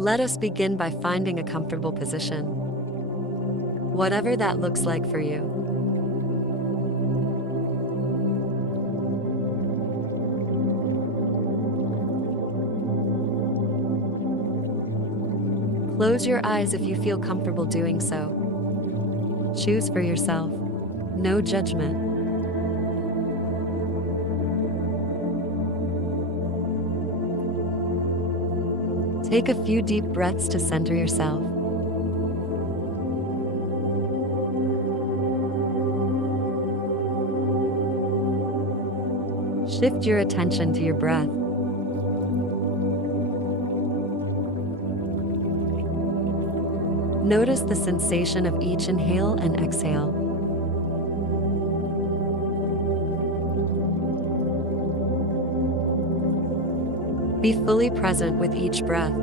Let us begin by finding a comfortable position, whatever that looks like for you. Close your eyes if you feel comfortable doing so. Choose for yourself. No judgment. Take a few deep breaths to center yourself. Shift your attention to your breath. Notice the sensation of each inhale and exhale. Be fully present with each breath.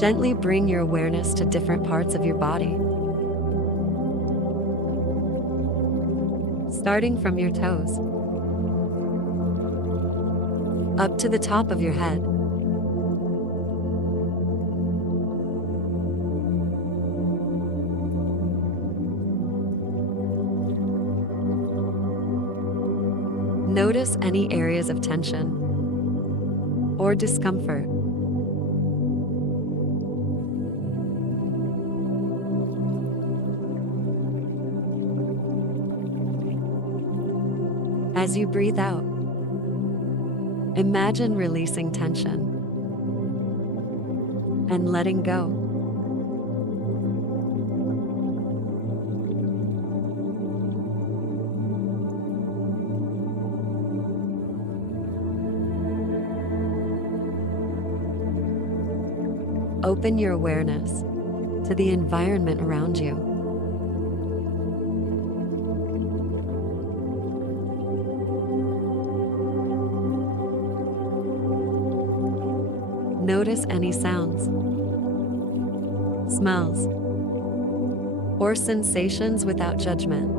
Gently bring your awareness to different parts of your body, starting from your toes, up to the top of your head. Notice any areas of tension or discomfort. As you breathe out, imagine releasing tension and letting go. Open your awareness to the environment around you. Notice any sounds, smells, or sensations without judgment.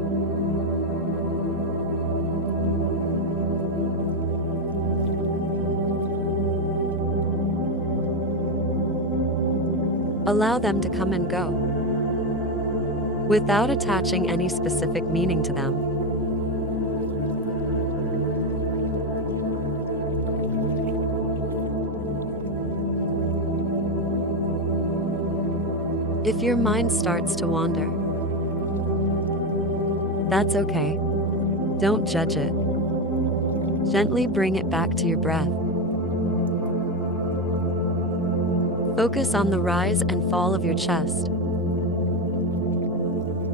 Allow them to come and go, without attaching any specific meaning to them. If your mind starts to wander, that's okay. Don't judge it. Gently bring it back to your breath. Focus on the rise and fall of your chest,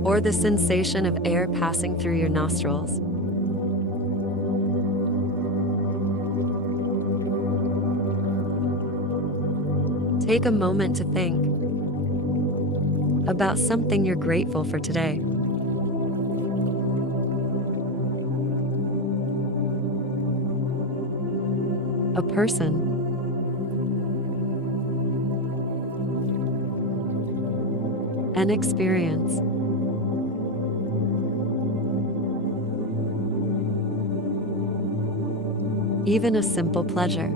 or the sensation of air passing through your nostrils. Take a moment to think about something you're grateful for today. A person, an experience, even a simple pleasure.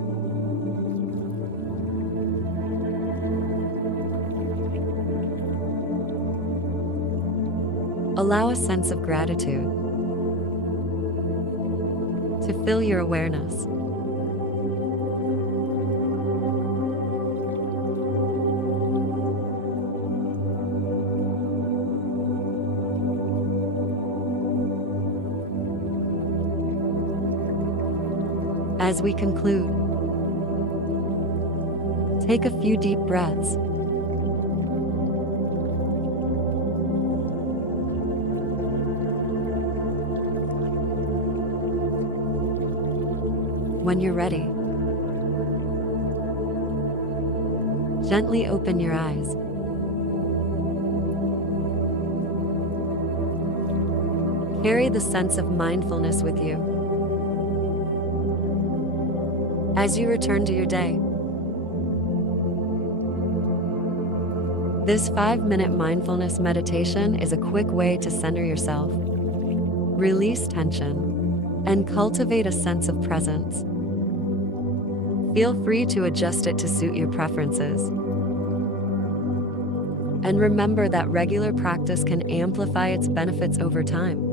Allow a sense of gratitude to fill your awareness. As we conclude, take a few deep breaths. When you're ready, gently open your eyes. Carry the sense of mindfulness with you as you return to your day. This 5-minute mindfulness meditation is a quick way to center yourself, release tension, and cultivate a sense of presence. Feel free to adjust it to suit your preferences. And remember that regular practice can amplify its benefits over time.